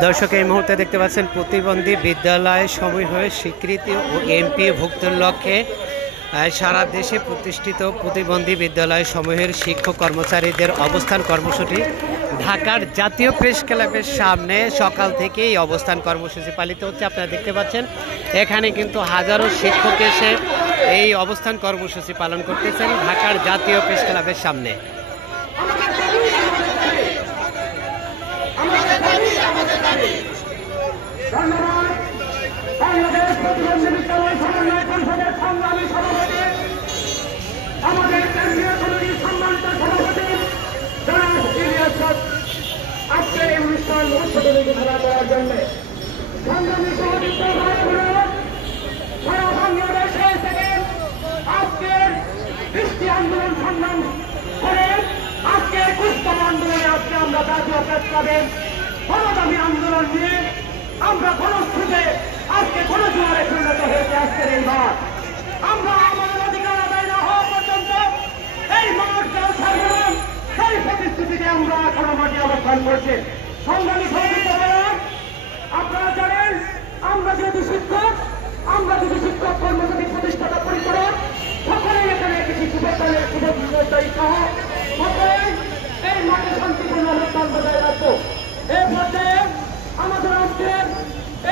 দর্শক এই মুহূর্তে দেখতে পাচ্ছেন প্রতিবন্ধী বিদ্যালয় সমূহের স্বীকৃতি ও এমপি ভুক্তির লক্ষ্যে সারা দেশে প্রতিষ্ঠিত প্রতিবন্ধী বিদ্যালয় সমূহের শিক্ষক কর্মচারীদের অবস্থান কর্মসূচি ঢাকার জাতীয় প্রেস ক্লাবের সামনে সকাল থেকেই অবস্থান কর্মসূচি পালিত হচ্ছে। আপনারা দেখতে পাচ্ছেন এখানে কিন্তু হাজারো শিক্ষক এসে এই অবস্থান কর্মসূচি পালন করতেছেন ঢাকার জাতীয় প্রেস ক্লাবের সামনে। আমাদের কেন্দ্রীয় কমিটির সম্মানিত সভাপতি জনাব ইলিয়াস আজকে এই অনুষ্ঠান ঘোষণা করার জন্য সংগ্রামী সহযোগিতা সারা বাংলাদেশে থেকে আজকের কৃষ্টি আন্দোলন সংগ্রাম করে আজকে কুস্তম আন্দোলনে আজকে আমরা জাতীয় প্রেস ক্লাবের গণদাবী আন্দোলন নিয়ে আমরা গণস্রোতে আজকে গণজোয়ারে পরিণত হয়েছে। আজকের এই মাঠ আমরা আমাদের অধিকার আদায় না হওয়া পর্যন্ত এই মাঠ ছাড়লাম, সেই প্রতিশ্রুতিতে আমরা এখনো মাঠে অবস্থান করছি। সংগ্রামী সহযোগিতা আপনারা জানেন আমরা যেহেতু শিক্ষক কর্মসূচি প্রতিষ্ঠাতা পরিচালক সকলেই এখানে কৃষি যুবদলের যুবদী সহ সকলেই এই মাঠে শান্তিপূর্ণ অবস্থান বজায় রাখবো। এই পর্যায়ে আমাদের আজকের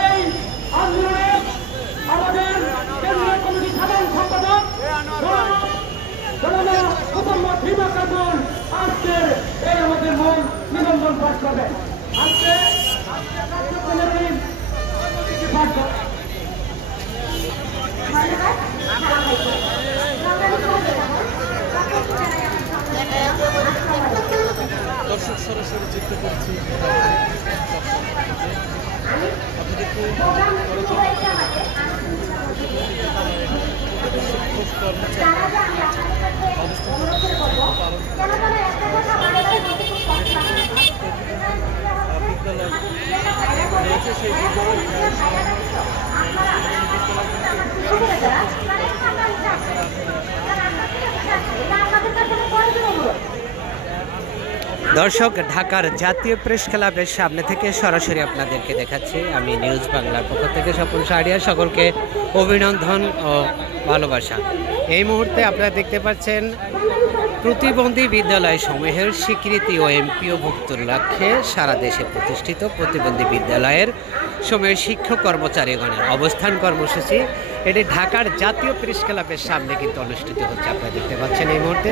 এই আন্দোলনে আমাদের কেন্দ্রীয় কমিটির সাধারণ সম্পাদক মোহাম্মদ ভীমা কাজল আজকের এই আমাদের মূল নিবন্ধন পাঠ করবেন। আজকে দর্শক সরাসরি যুক্ত করছি দর্শক ঢাকার জাতীয় প্রেস ক্লাবের সামনে থেকে সরাসরি আপনাদেরকে দেখাচ্ছি আমি নিউজ বাংলার পক্ষ থেকে স্বপন শাহরিয়া। সকলকে অভিনন্দন ও ভালোবাসা। এই মুহূর্তে আপনারা দেখতে পাচ্ছেন প্রতিবন্ধী বিদ্যালয় সমূহের স্বীকৃতি ও এমপিও ভুক্তির লক্ষ্যে সারা দেশে প্রতিষ্ঠিত প্রতিবন্ধী বিদ্যালয়ের সমূহের শিক্ষক কর্মচারীগণের অবস্থান কর্মসূচি এটি ঢাকার জাতীয় প্রেস ক্লাবের সামনে কিন্তু অনুষ্ঠিত হচ্ছে। আপনারা দেখতে পাচ্ছেন এই মুহূর্তে